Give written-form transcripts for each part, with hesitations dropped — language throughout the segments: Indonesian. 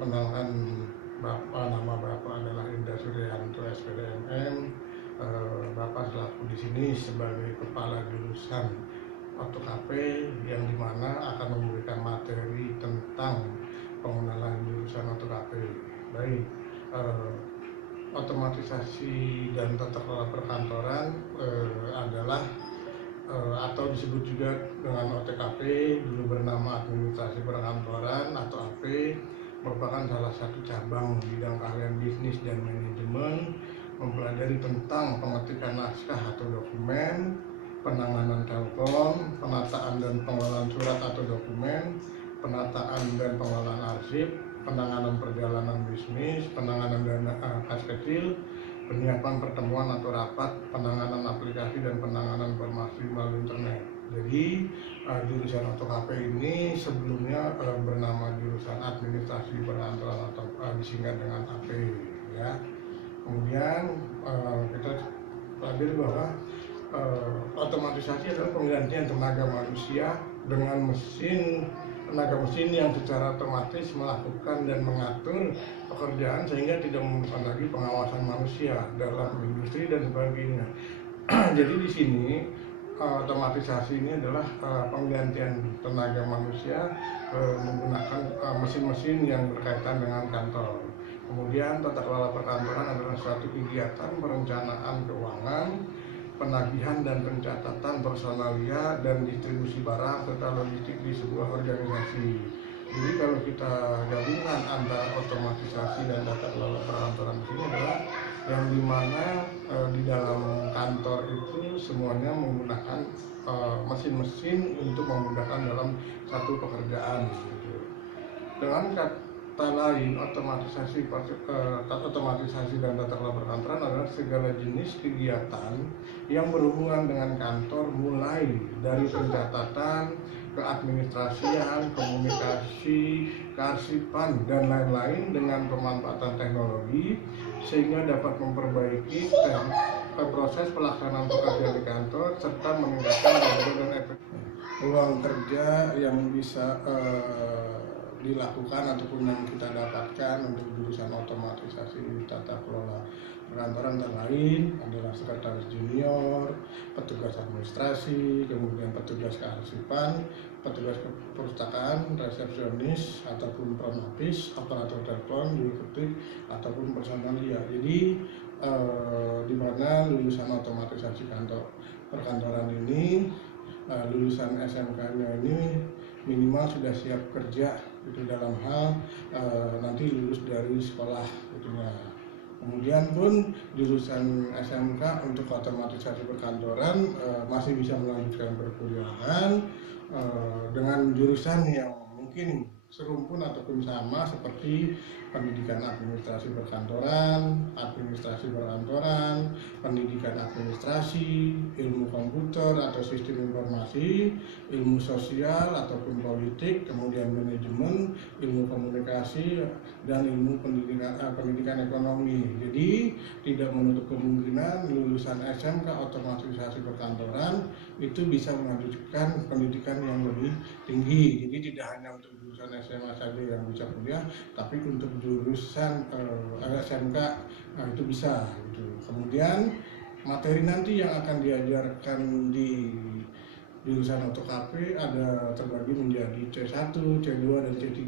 Perkenalkan, nama Bapak adalah Indra Suryanto SPDMM. Bapak selaku di sini sebagai kepala jurusan OtoKP yang dimana akan memberikan materi tentang pengenalan jurusan OtoKP. Baik, otomatisasi dan tata kelola perkantoran adalah atau disebut juga dengan OTKP, dulu bernama Administrasi Perkantoran atau AP, merupakan salah satu cabang bidang keahlian bisnis dan manajemen, mempelajari tentang pengetikan naskah atau dokumen, penanganan telepon, penataan dan pengelolaan surat atau dokumen, penataan dan pengelolaan arsip, penanganan perjalanan bisnis, penanganan dana kas kecil, penyiapan pertemuan atau rapat, penanganan aplikasi dan penanganan informasi melalui internet. Jadi jurusan OtoKP ini sebelumnya bernama jurusan Administrasi Perkantoran atau disingkat dengan AP, ya. Kemudian kita pelajari bahwa otomatisasi adalah penggantian tenaga manusia dengan tenaga mesin yang secara otomatis melakukan dan mengatur pekerjaan sehingga tidak memerlukan lagi pengawasan manusia dalam industri dan sebagainya. Jadi di sini otomatisasi ini adalah penggantian tenaga manusia menggunakan mesin-mesin yang berkaitan dengan kantor. Kemudian tata kelola perkantoran adalah suatu kegiatan perencanaan keuangan, penagihan dan pencatatan personalia dan distribusi barang serta logistik di sebuah organisasi. Jadi kalau kita gabungan antara otomatisasi dan tata kelola perkantoran di sini adalah yang dimana di dalam kantor itu semuanya menggunakan mesin-mesin untuk memudahkan dalam satu pekerjaan. Gitu. Dengan kata lain, otomatisasi dan tata kelola perkantoran adalah segala jenis kegiatan yang berhubungan dengan kantor, mulai dari pencatatan, keadministrasian, komunikasi, kearsipan, dan lain-lain dengan pemanfaatan teknologi sehingga dapat memperbaiki proses pelaksanaan pekerjaan di kantor serta meningkatkan kinerja dan efektivitas. Ruang kerja yang bisa dilakukan ataupun yang kita dapatkan untuk jurusan otomatisasi tata kelola perkantoran antara lain adalah sekretaris junior, petugas administrasi, kemudian petugas kearsipan, petugas perpustakaan, resepsionis ataupun pronapis, operator telepon, juru ketik ataupun personalia. Jadi di mana lulusan otomatisasi kantor perkantoran ini lulusan SMK-nya ini minimal sudah siap kerja itu dalam hal nanti lulus dari sekolah itunya. Kemudian pun jurusan SMK untuk otomatisasi perkantoran masih bisa melanjutkan perkuliahan dengan jurusan yang mungkin serumpun ataupun sama seperti pendidikan administrasi perkantoran, pendidikan administrasi, ilmu komputer atau sistem informasi, ilmu sosial ataupun politik, kemudian manajemen, ilmu komunikasi, dan ilmu pendidikan ekonomi. Jadi tidak menutup kemungkinan lulusan SMK otomatisasi perkantoran itu bisa melanjutkan pendidikan yang lebih tinggi. Jadi tidak hanya untuk jurusan SMA saja yang bisa kuliah, tapi untuk jurusan SMK itu bisa gitu. Kemudian materi nanti yang akan diajarkan di jurusan OtoKP ada terbagi menjadi C1, C2, dan C3.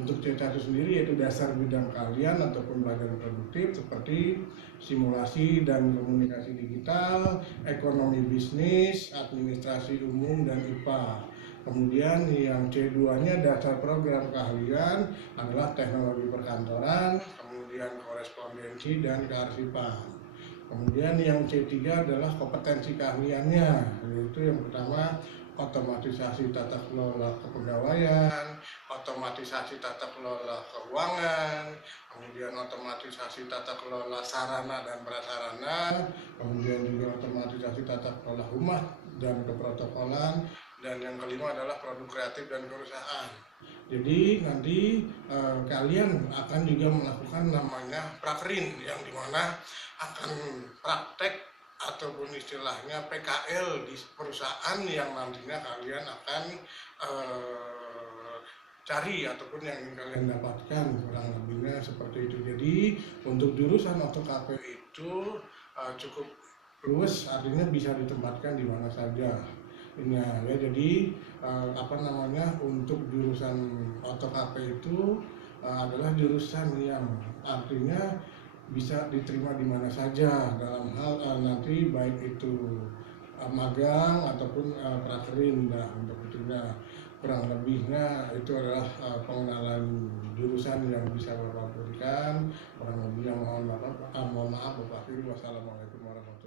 Untuk C1 sendiri yaitu dasar bidang keahlian ataupun pelajaran produktif seperti simulasi dan komunikasi digital, ekonomi bisnis, administrasi umum, dan IPA. Kemudian yang C2-nya dasar program keahlian adalah teknologi perkantoran, kemudian korespondensi dan kearsipan. Kemudian yang C3 adalah kompetensi keahliannya, yaitu yang pertama otomatisasi tata kelola kepegawaian, otomatisasi tata kelola keuangan, kemudian otomatisasi tata kelola sarana dan prasarana, kemudian juga otomatisasi tata kelola humas dan keprotokolan, dan yang kelima adalah produk kreatif dan perusahaan. Jadi nanti kalian akan juga melakukan namanya prakrin, yang dimana akan praktek ataupun istilahnya PKL di perusahaan yang nantinya kalian akan cari ataupun yang ingin kalian dapatkan, kurang lebihnya seperti itu. Jadi untuk jurusan OtoKP itu cukup luas, artinya bisa ditempatkan di mana saja. Ini ya, jadi untuk jurusan OtoKP itu adalah jurusan yang artinya bisa diterima di mana saja dalam hal nanti baik itu magang ataupun prakerin. Nah, untuk itunya kurang lebihnya itu adalah pengenalan jurusan yang bisa Bapak berikan. Kurang lebihnya mohon maaf Bapak. Wassalamualaikum warahmatullahi wabarakatuh.